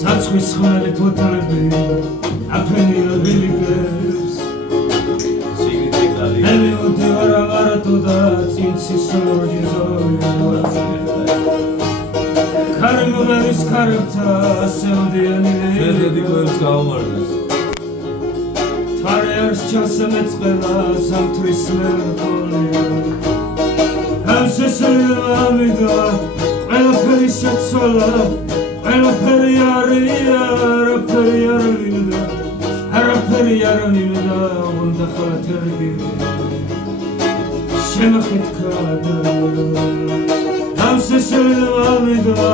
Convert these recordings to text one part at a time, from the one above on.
საცხვის ხმელი ფოთლები აფენია ვილიგებს ელიოდი ვარაღარათო და წინცის სოლოჯი ზორი ქარიმომერის ქარებთა ასეოდიანი ლედი გვერდს გაუმარდეს თარე არს ჩასემეწყელა სამთვის მერკოლია ამსესელი ამიდა ყველაფერი შეცვალა ყველაფერი არია არაფერი არ მინდა არაფერი არ მინდა უნდა ხალათერგი შემახეთქა და ამსესელი ამიდა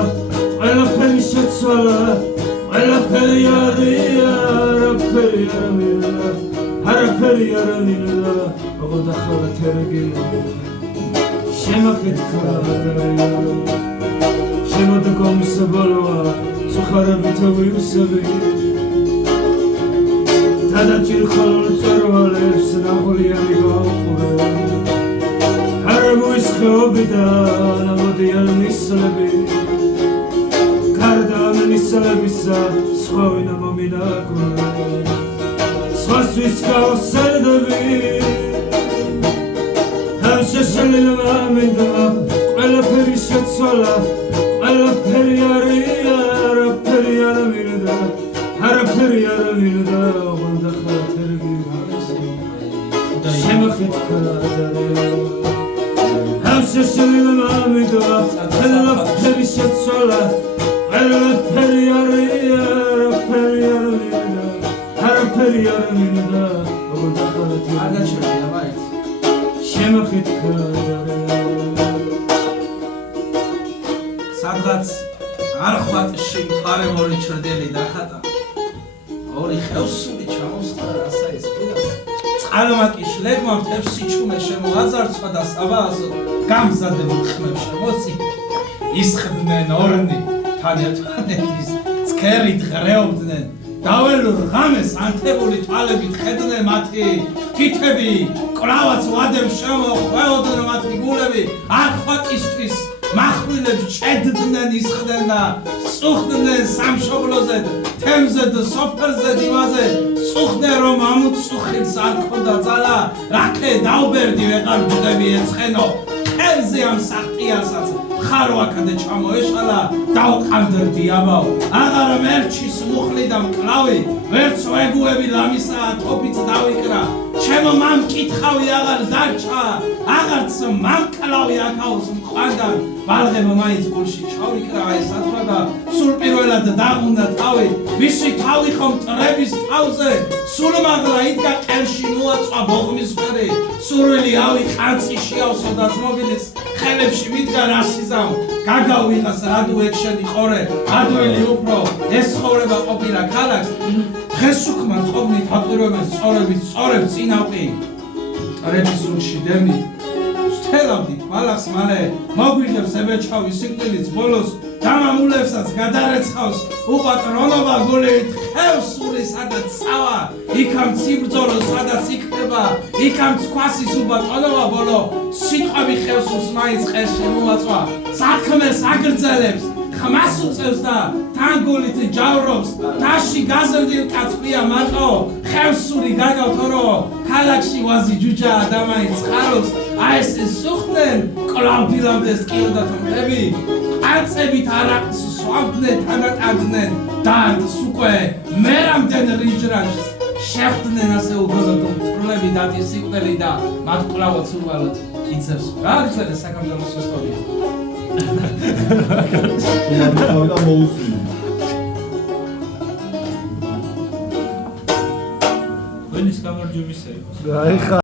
ყველაფერი შეცვალა ყველაფერი არია არაფერი არ მინდა არაფერი არ მინდა უნდა ხალათერგი შემახეთქა და შემოდგომის ბოლოა წუხარებით ვივსები დადაჭირ ხოლმე წარვალებს ნაღოლიანი გაუყურე არ მოისხეობიდან ამოდიან მისლები გარდა მისლებისა სხვავინა მომინაგურე სხვასთვის გავსერდები ამსესელი მამინდა ყველაფერი შეცვალა ყველაფერი არია არაფერი არ მინდა არაფერი არ მინდა უნდა ხალათერგი შემახეთქა და ამსესელი მამინდა ყველაფერი შეცვალა ყველაფერი არია არაფერი არ მინდა არაფერი არ მინდა უნდა ხალათერგი შემახეთქა სადღაც არ ხვატში მთარე ორი ჩრდელი დახატა ორი ხევსური ჩამოსხდა რასა ეს პირას წყალმაკი შლებმა მთებს სიჩუმე შემოაზარცვა და საბაზო გამზადებულ ხმებს შემოსი ისხდნენ ორნი თანეთანეთის ცქერით ღრეობდნენ დაველურ ღამეს ანთებული თვალებით ხედდნენ მათი თითები კვლავაც ვადებს შემოხვეოდნენ მათი გულები არ ხვატისთვის მახვილებს ჭედდნენ ისხდნენ და წუხდნენ სამშობლოზე თემზე და სოფელზე დივაზე წუხდნენ რომ ამუწუხილს არ ქონდა ძალა რაკე დაუბერდი ვეღარ ბუდები ეცხენო ხელზე ამ სახტიასაც ხარვაკადე ჩამოეშალა დაუყანდრდი აბაო აღარა მერჩის მუხლი და მკლავი ვერც ვეგუები ლამისა თოფიც დავიკრა ჩემო მამ კითხავი აღარ დარჩა აღარც მამ კლავი აკაოს მყანდან ბალღებო მაინც გულში ჩავიკრა ეს ათვა და სულ პირველად დაღუნდა თავი ვისი თავი ხომ ტრების თავზე სულ მაღლა იდგა ყელში მოაწვა ბოღმის ფერი სურვილი ავი ყანწი შეავსო და ძმობილის ხელებში მიდგა რასიზამ გაგავიღას რადუ ექშენი ყორე ადვილი უფრო ეს ცხოვრება ყოფილა ქალაქს დღეს უკმა ყოფნით აპირებენ სწორებით სწორებ წინავყი რების სულში დევნით შთელავდით მალახს მალე მოგვირდებს ებეჩავი სიკვდილიც ბოლოს დამამულებსაც გადარეცხავს უპატრონობა გულით ხევსური სადაც წავა იქამ ციბრძოლო სადაც იქნება იქამ ცქვასის უპატრონობა ბოლო სიტყვები ხევსურს მაინც ყელში მოაწვა საქმეს აგრძელებს ხმას უწევს და თანგულით ჯავრობს დაში გაზრდილ კაცს ქვია მარტო ხევსური გაგავთორო ქალაქში ვაზი ჯუჯა ადამიანს ხარობს აი ეს სუხდნენ კლავდილამდეს კილოდათ მტები აწებით არაყს სვავდნენ თანატაგდნენ დანს უკვე მერამდენ რიჯრანს შეხვდნენ ასე უგონოდ მტრლები დათის სიკვდილი და მათ კლავაც უვალოდ იცევს რა არის ეს საკამდელოს ისტორია და მოუსვი ვენის გამარჯვებისა იყოს გაიხა